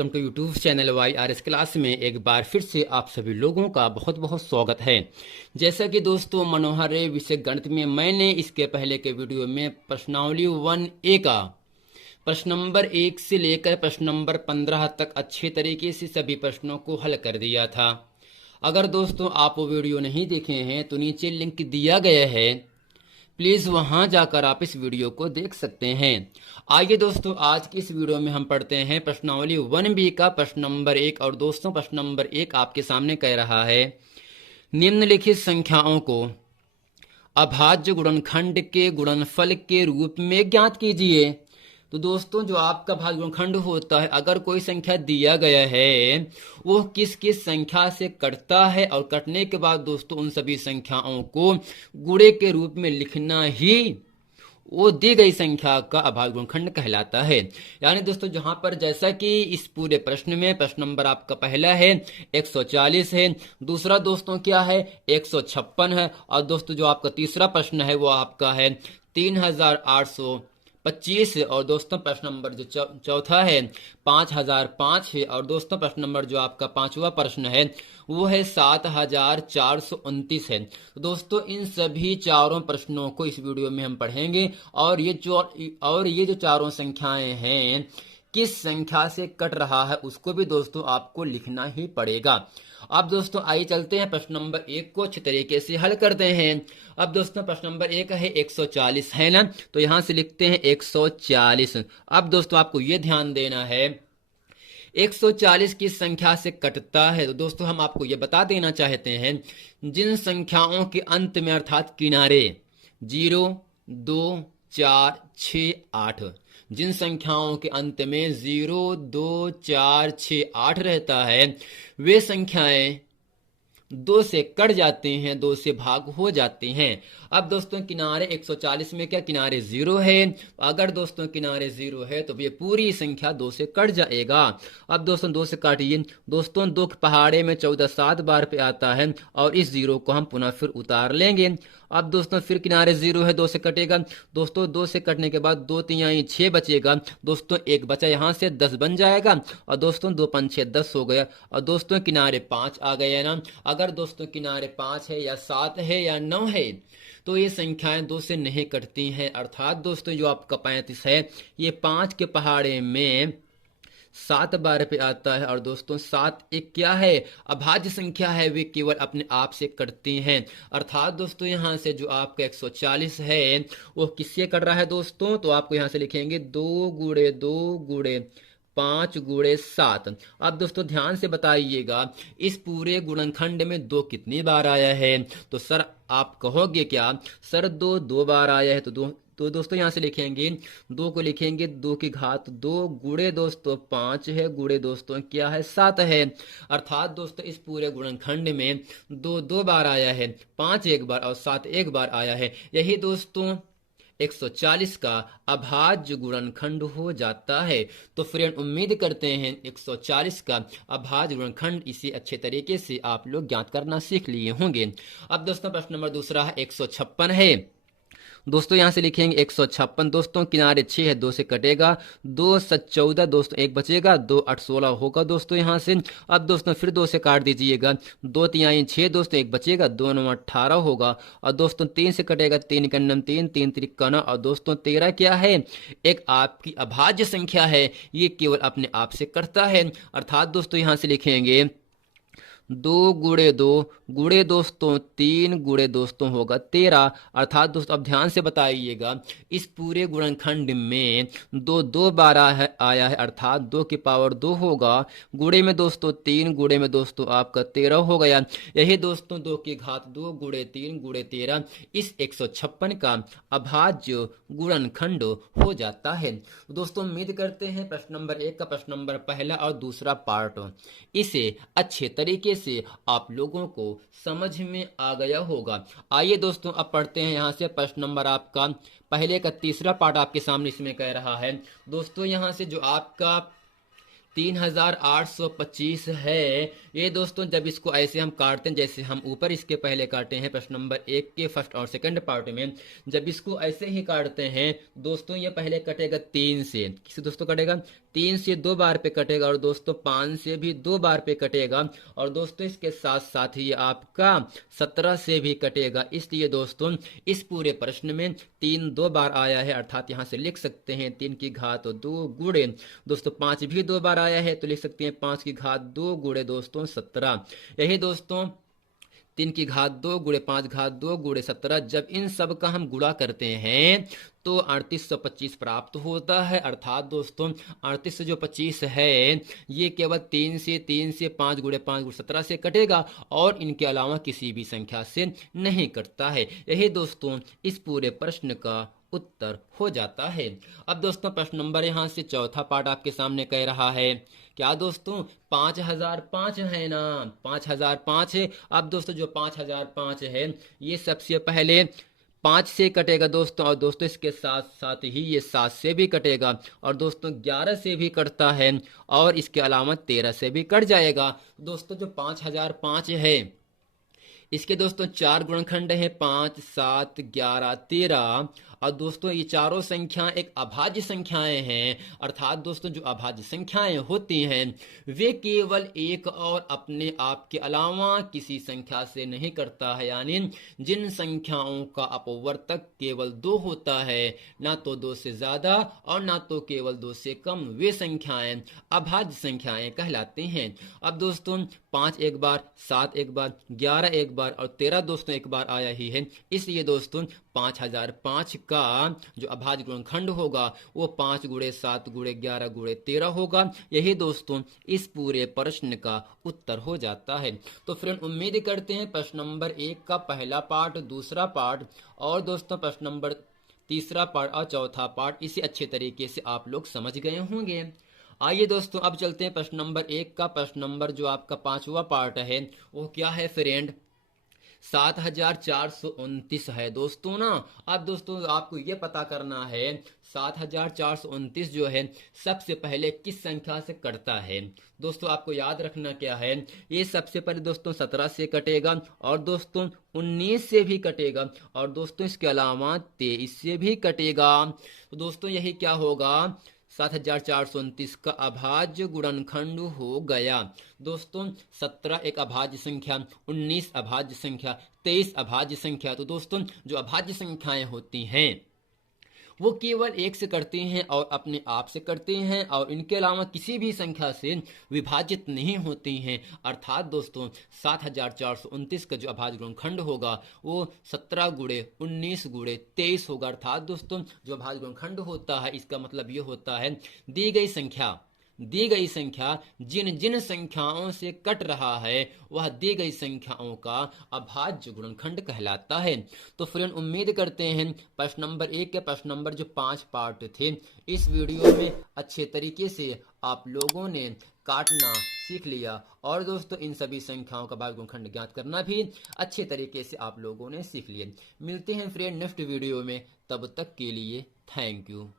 Welcome to YouTube channel YRS class में एक बार फिर से आप सभी लोगों का बहुत बहुत स्वागत है। जैसा कि दोस्तों मनोहर विषय गणित में मैंने इसके पहले के वीडियो में प्रश्नावली 1A का प्रश्न नंबर 1 से लेकर प्रश्न नंबर 15 तक अच्छे तरीके से सभी प्रश्नों को हल कर दिया था। अगर दोस्तों आप वो वीडियो नहीं देखे हैं तो नीचे लिंक दिया गया है, प्लीज़ वहां जाकर आप इस वीडियो को देख सकते हैं। आइए दोस्तों आज की इस वीडियो में हम पढ़ते हैं प्रश्नावली 1B का प्रश्न नंबर 1। और दोस्तों प्रश्न नंबर 1 आपके सामने कह रहा है, निम्नलिखित संख्याओं को अभाज्य गुणनखंड के गुणनफल के रूप में ज्ञात कीजिए। तो दोस्तों जो आपका भाज्य गुणनखंड होता है, अगर कोई संख्या दिया गया है वो किस किस संख्या से कटता है और कटने के बाद दोस्तों उन सभी संख्याओं को गुणे के रूप में लिखना ही वो दी गई संख्या का अभाज्य गुणनखंड कहलाता है। यानी दोस्तों जहां पर जैसा कि इस पूरे प्रश्न में प्रश्न नंबर आपका पहला है 140 है, दूसरा दोस्तों क्या है 156 है, और दोस्तों जो आपका तीसरा प्रश्न है वो आपका है 3825 है, और दोस्तों प्रश्न नंबर जो चौथा है 5005 है, और दोस्तों प्रश्न नंबर जो आपका पांचवा प्रश्न है वो है 7429 है। तो दोस्तों इन सभी चारों प्रश्नों को इस वीडियो में हम पढ़ेंगे, और ये जो चारों संख्याएं हैं किस संख्या से कट रहा है उसको भी दोस्तों आपको लिखना ही पड़ेगा। अब दोस्तों आइए चलते हैं प्रश्न नंबर 1 को अच्छी तरीके से हल करते हैं। अब दोस्तों प्रश्न नंबर 1 है 140 है ना, तो यहां से लिखते हैं 140। अब दोस्तों आपको ये ध्यान देना है 140 किस संख्या से कटता है। तो दोस्तों हम आपको ये बता देना चाहते हैं, जिन संख्याओं के अंत में अर्थात किनारे 0, 2, 4, 6, 8, जिन संख्याओं के अंत में 0, 2, 4, 6, 8 रहता है वे संख्याएं 2 से कट जाती हैं, 2 से भाग हो जाते हैं। अब दोस्तों किनारे 140 में क्या किनारे 0 है, अगर दोस्तों किनारे 0 है तो ये पूरी संख्या 2 से कट जाएगा। अब दोस्तों 2 से काटिए, दोस्तों 2 के पहाड़े में 14 7 बार पे आता है, और इस 0 को हम पुनः फिर उतार लेंगे। अब दोस्तों फिर किनारे 0 है, 2 से कटेगा, दोस्तों 2 से कटने के बाद 2 3 6 बचेगा, दोस्तों 1 बचा, यहाँ से 10 बन जाएगा, और दोस्तों 2 5 6 10 हो गया, और दोस्तों किनारे 5 आ गए ना। अगर दोस्तों किनारे 5 है या 7 है या 9 है तो ये संख्याएं 2 से नहीं कटती हैं। अर्थात दोस्तों जो आपका 35 है ये 5 के पहाड़े में 7 बार पे आता है, और दोस्तों 7 एक क्या है अभाज्य संख्या है, वे केवल अपने आप से कटती हैं। अर्थात दोस्तों यहां से जो आपका 140 है वो किससे कट रहा है दोस्तों, तो आपको यहां से लिखेंगे 2 गुणे 2 गुणे 5 गुणे 7। अब दोस्तों ध्यान से बताइएगा इस पूरे गुणनखंड में 2 कितनी बार आया है। तो सर आप कहोगे क्या सर 2 बार आया है, तो दोस्तों यहां से लिखेंगे 2 को लिखेंगे 2 की घात 2 गुणे दोस्तों 5 है, गुणे दोस्तों क्या है 7 है। अर्थात दोस्तों इस पूरे गुणनखंड में 2 बार आया है, 5 एक बार और 7 एक बार आया है। यही दोस्तों 140 का अभाज्य गुणनखंड हो जाता है। तो फ्रेंड उम्मीद करते हैं 140 का अभाज्य गुणनखंड इसे अच्छे तरीके से आप लोग ज्ञात करना सीख लिए होंगे। अब दोस्तों प्रश्न नंबर दूसरा है 156 है, दोस्तों यहां से लिखेंगे 156, दोस्तों किनारे 6 है, 2 से कटेगा, 2 7 14 दोस्तों 1 बचेगा, 2 8 16 होगा दोस्तों यहां से। अब दोस्तों फिर 2 से काट दीजिएगा, 2 3 6 दोस्तों 1 बचेगा, 2 9 18 होगा, और दोस्तों 3 से कटेगा, 3 का 3 3 3 और दोस्तों 13 क्या है एक आपकी अभाज्य संख्या है, ये केवल अपने आप से कटता है। अर्थात दोस्तों यहां से लिखेंगे 2 गुणे 2 गुणे दोस्तों 3 गुणे दोस्तों होगा 13। अर्थात दोस्तों अब ध्यान से बताइएगा इस पूरे गुणनखंड में 2 बार आया है, अर्थात 2 की पावर 2 होगा, गुणे में दोस्तों 3 गुणे में दोस्तों आपका 13 हो गया। यही दोस्तों 2 की घात 2 गुणे 3 गुणे 13 इस 156 का अभाज्य गुणनखंड हो जाता है। दोस्तों उम्मीद करते हैं प्रश्न नंबर 1 का प्रश्न नंबर पहला और दूसरा पार्ट इसे अच्छे तरीके से आप लोगों को समझ में आ गया होगा। आइए दोस्तों अब पढ़ते हैं यहां से प्रश्न नंबर आपका पहले का तीसरा पार्ट आपके सामने इसमें कह रहा है। दोस्तों यहां से जो आपका 3825 है, ये दोस्तों जब इसको ऐसे हम काटते हैं जैसे हम ऊपर इसके पहले काटे हैं प्रश्न नंबर 1 के फर्स्ट और सेकंड पार्ट में, जब इसको ऐसे ही काटते हैं दोस्तों ये पहले कटेगा 3 से, किससे दोस्तों कटेगा 3 से 2 बार पे कटेगा और दोस्तों 5 से भी 2 बार पे कटेगा और दोस्तों इसके साथ साथ ही आपका 17 से भी कटेगा। इसलिए दोस्तों इस पूरे प्रश्न में 3 2 बार आया है, अर्थात यहाँ से लिख सकते हैं 3 की घात 2 गुणे दोस्तों 5 भी 2 बार आया है तो लिख सकते हैं 5 की घात 2 गुणे दोस्तों 17। यही दोस्तों 3 की घात 2 गुणे 5 घात 2 गुणे 17, जब इन सब का हम गुणा करते हैं तो 3825 प्राप्त होता है। अर्थात दोस्तों 38 जो 25 है ये केवल 3 से 5 गुणे 5 गुणे 17 से कटेगा और इनके अलावा किसी भी संख्या से नहीं कटता है। यही दोस्तों इस पूरे प्रश्न का उत्तर हो जाता है। अब दोस्तों प्रश्न नंबर यहाँ से चौथा पार्ट आपके सामने कह रहा है क्या दोस्तों 5005 है ना, 5005 है। अब दोस्तों जो 5005 है ये सबसे पहले 5 से कटेगा दोस्तों और दोस्तों इसके साथ साथ ही ये 7 से भी कटेगा और दोस्तों 11 से भी कटता है और इसके अलावा 13 से भी कट जाएगा। दोस्तों जो 5005 है इसके दोस्तों 4 गुणनखंड है 5 7 11 13 और दोस्तों ये चारों संख्याएं एक अभाज्य संख्याएं हैं। अर्थात दोस्तों जो अभाज्य संख्याएं होती हैं वे केवल एक और अपने आप के अलावा किसी संख्या से नहीं करता है, यानी जिन संख्याओं का अपवर्तक केवल 2 होता है, ना तो 2 से ज्यादा और ना तो केवल 2 से कम, वे संख्याएं अभाज्य संख्याएं कहलाती हैं। अब दोस्तों 5 एक बार, 7 एक बार, 11 एक बार और 13 दोस्तों एक बार आया ही है। इसलिए दोस्तों 5005 का जो अभाज्य गुणनखंड होगा वो 5 गुणे 7 गुणे 11 गुणे 13 होगा। यही दोस्तों इस पूरे प्रश्न का उत्तर हो जाता है। तो फ्रेंड उम्मीद करते हैं प्रश्न नंबर 1 का पहला पार्ट, दूसरा पार्ट और दोस्तों प्रश्न नंबर तीसरा पार्ट और चौथा पार्ट इसे अच्छे तरीके से आप लोग समझ गए होंगे। आइए दोस्तों अब चलते हैं प्रश्न नंबर 1 का। प्रश्न नंबर जो आपका 5वां पार्ट है वो क्या है फ्रेंड, 7429 है दोस्तों ना। अब दोस्तों आपको ये पता करना है 7429 जो है सबसे पहले किस संख्या से कटता है। दोस्तों आपको याद रखना क्या है, ये सबसे पहले दोस्तों 17 से कटेगा और दोस्तों 19 से भी कटेगा और दोस्तों इसके अलावा 23 से भी कटेगा। तो दोस्तों यही क्या होगा 7429 का अभाज्य गुणनखंड हो गया। दोस्तों 17 एक अभाज्य संख्या, 19 अभाज्य संख्या, 23 अभाज्य संख्या। तो दोस्तों जो अभाज्य संख्याएं होती हैं वो केवल 1 से करते हैं और अपने आप से करते हैं और इनके अलावा किसी भी संख्या से विभाजित नहीं होती हैं। अर्थात दोस्तों 7429 का जो अभाज्य गुणनखंड होगा वो 17 गुणे 19 गुणे 23 होगा। अर्थात दोस्तों जो अभाज्य गुणनखंड होता है इसका मतलब ये होता है दी गई संख्या जिन जिन संख्याओं से कट रहा है वह दी गई संख्याओं का अभाज्य गुणनखंड कहलाता है। तो फ्रेंड उम्मीद करते हैं प्रश्न नंबर 1 के प्रश्न नंबर जो 5 पार्ट थे इस वीडियो में अच्छे तरीके से आप लोगों ने काटना सीख लिया और दोस्तों इन सभी संख्याओं का अभाज्य गुणनखंड ज्ञात करना भी अच्छे तरीके से आप लोगों ने सीख लिया। मिलते हैं फ्रेंड नेक्स्ट वीडियो में, तब तक के लिए थैंक यू।